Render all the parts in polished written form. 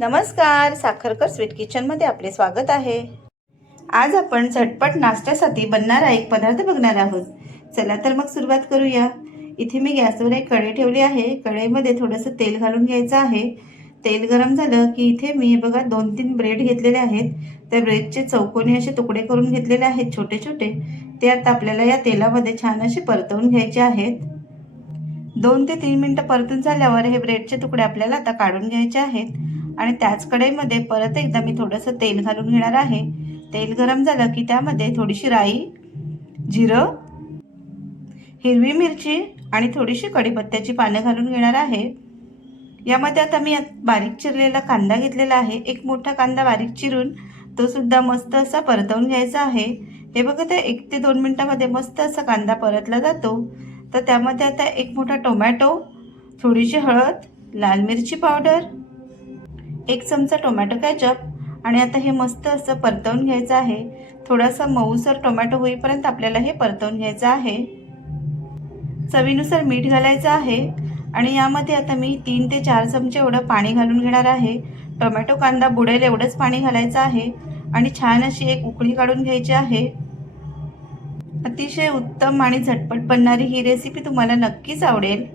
नमस्कार, साखरकर स्वीट किचनमध्ये आपले स्वागत आहे। आज आपण झटपट नाश्त्यासाठी बनणारा एक पदार्थ बघणार आहोत। चला तर मग सुरुवात करूया। इथे मी गॅसवर एक कढई ठेवली आहे। कढईमध्ये थोडंसं तेल घालून घ्यायचं आहे। तेल गरम झालं की इथे मी बघा 2-3 ब्रेड घेतलेले आहेत। त्या ब्रेडचे चौकोनी असे तुकडे करून घेतलेले आहेत छोटे छोटे। ते आता आपल्याला या तेलामध्ये छान असे परतवून घ्यायचे आहेत। 2 ते 3 मिनिटं परतून झाल्यावर हे ब्रेडचे तुकडे आपल्याला आता काढून घ्यायचे आहेत आणि त्याच कढईमध्ये परत एकदा मी थोडंसं तेल घालून घेणार आहे। तेल गरम झालं की त्यामध्ये थोडीशी राई, जिरं, हिरवी मिरची आणि थोडीशी कढीपत्त्याची पानं घालून घेणार आहे। यामध्ये आता मी बारीक चिरलेला कांदा घेतलेला आहे। एक मोठा कांदा बारीक चिरून तो सुद्धा मस्त असा परतवून घ्यायचा आहे। हे बघा ते 1 ते 2 मिनिटांमध्ये मस्त असा कांदा परतला जातो। तर त्यामध्ये आता एक मोठा टोमॅटो, थोडीशी हळद, लाल मिरची पावडर, 1 चमचा टोमॅटो केचप आणि आता हे मस्त असं परतवून घ्यायचं आहे। थोडासा मऊसर टोमॅटो होईपर्यंत आपल्याला हे परतवून घ्यायचं आहे। चवीनुसार मीठ घालायचं आहे आणि यामध्ये आता मी 3 ते 4 चमचे एवढं पाणी घालून घेणार आहे। टोमॅटो कांदा बुडेल एवढंच पाणी घालायचं आहे आणि छान अशी एक उकळी काढून घ्यायची आहे। अतिशय उत्तम आणि झटपट बनणारी ही रेसिपी तुम्हाला नक्कीच आवडेल।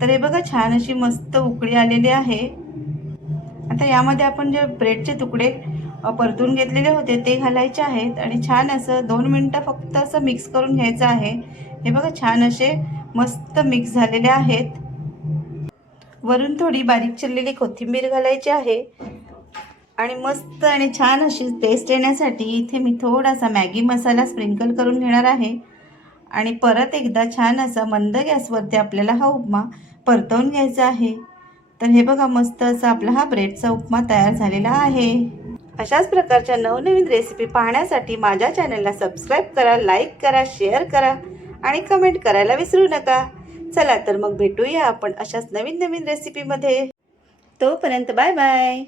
तर हे बघा छान अशी मस्त उकळी आलेली आहे। आता यामध्ये आपण जे ब्रेडचे तुकडे परतून घेतलेले होते ते घालायचे आहेत आणि छान असं 2 मिनिटं फक्त असं मिक्स करून घ्यायचं आहे। हे बघा छान असे मस्त मिक्स झालेले आहेत। वरून थोडी बारीक चिरलेली कोथिंबीर घालायची आहे आणि मस्त आणि छान अशी टेस्ट येण्यासाठी इथे मी थोडासा मॅगी मसाला स्प्रिंकल करून घेणार आहे आणि परत एकदा छान असा मंद गॅसवरती आपल्याला हा उपमा परतवून घ्यायचा आहे। तर हे बघा मस्त असा आपला हा ब्रेडचा उपमा तयार झालेला आहे। अशाच प्रकारच्या नवनवीन रेसिपी पाहण्यासाठी माझ्या चॅनलला सबस्क्राईब करा, लाईक करा, शेअर करा आणि कमेंट करायला विसरू नका। चला तर मग भेटूया आपण अशाच नवीन रेसिपीमध्ये। तोपर्यंत बाय बाय।